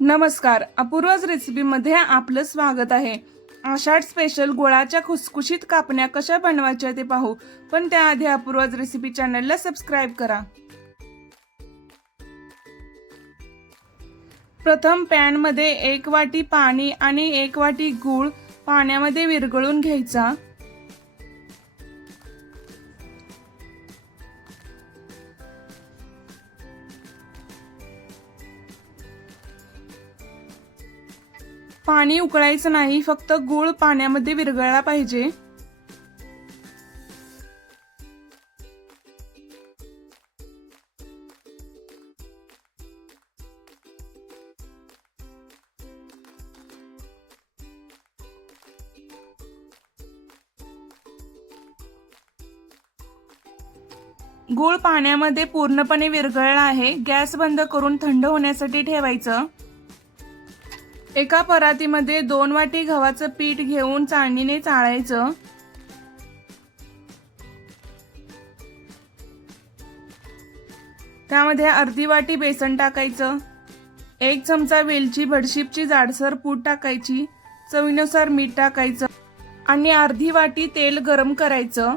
नमस्कार, अपूर्वाज रेसिपीमध्ये आपलं स्वागत आहे। आषाढ स्पेशल गुळाच्या खुसखुशीत कापण्या कशा बनवायच्या ते पाहू, पण त्याआधी अपूर्वाज रेसिपी चॅनलला सबस्क्राइब करा। प्रथम पॅन मध्ये 1 वाटी पाणी आणि 1 वाटी गूळ पाण्यामध्ये विरघळून घ्यायचा। पाणी उकळायचं नाही, फक्त गूळ पाण्यामध्ये विरघळला पाहिजे। गूळ पाण्यामध्ये पूर्णपणे विरघळला आहे। गॅस बंद करून थंड होण्यासाठी ठेवायचं। एका परातीमध्ये 2 वाटी गव्हाचं पीठ घेऊन चाळणीने चाळायचं। त्यामध्ये अर्धी वाटी बेसन टाकायचं। 1 चमचा वेलची बडीशेपची जाडसर पूड टाकायची। चवीनुसार मीठ टाकायचं आणि अर्धी वाटी तेल गरम करायचं।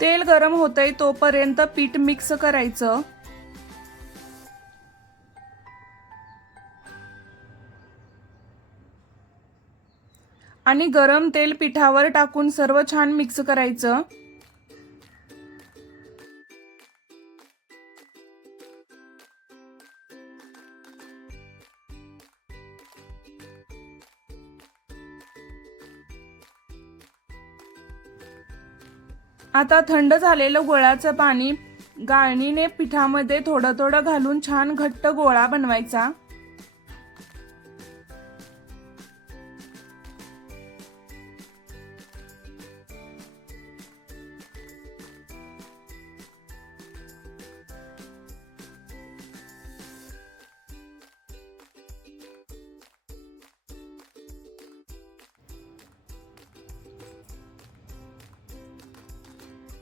तेल गरम होतंय तोपर्यंत पीठ मिक्स करायचं। आणि गरम तेल पिठावर टाकून सर्व छान मिक्स करायचं। आता थंड झालेलं गुळाचं पाणी गाळणीने पिठामध्ये थोडं थोडं घालून छान घट्ट गोळा बनवायचा।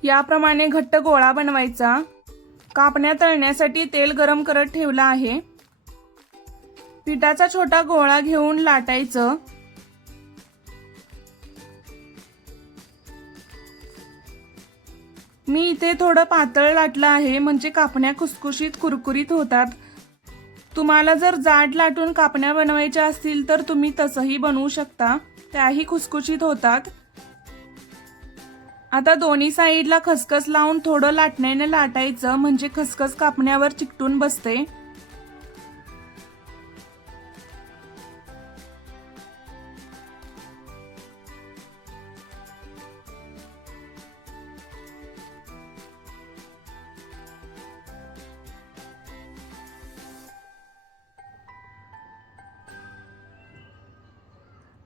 याप्रमाणे घट्ट गोळा बनवायचा। कापण्या तळण्यासाठी तेल गरम करत ठेवलं आहे। पिठाचा छोटा गोळा घेऊन लाटायचं। मी इथे थोडं पातळ लाटलं आहे, म्हणजे कापण्या खुसखुशीत कुरकुरीत होतात। तुम्हाला जर जाड लाटून कापण्या बनवायच्या असतील तर तुम्ही तसंही बनवू शकता, त्याही खुसखुशीत होतात। आता दोन्ही साइडला खसखस लावून थोडं लाटण्याने लाटायचं, म्हणजे खसखस कापण्यावर चिकटून बसते।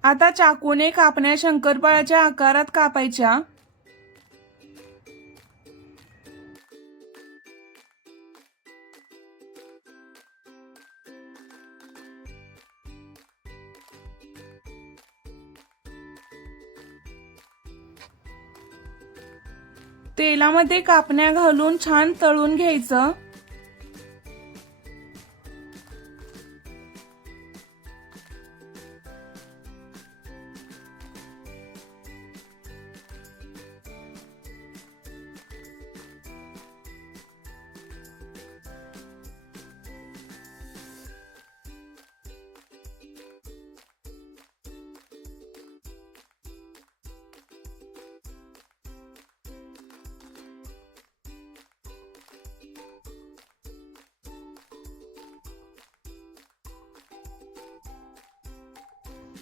आता चाकूने कापण्या शंकरपाळ्याच्या आकारात कापायच्या। तेलामध्ये कापण्या घालून छान तळून घ्यायचं।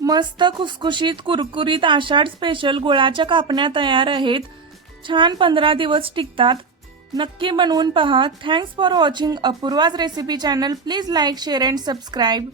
मस्त खुसखुशीत कुरकुरीत आषाढ स्पेशल गुळाच्या कापण्या तयार आहेत। छान 15 दिवस टिकतात। नक्की बनवून पहा। Thanks for watching Apurva's recipe channel. Please like, share and subscribe.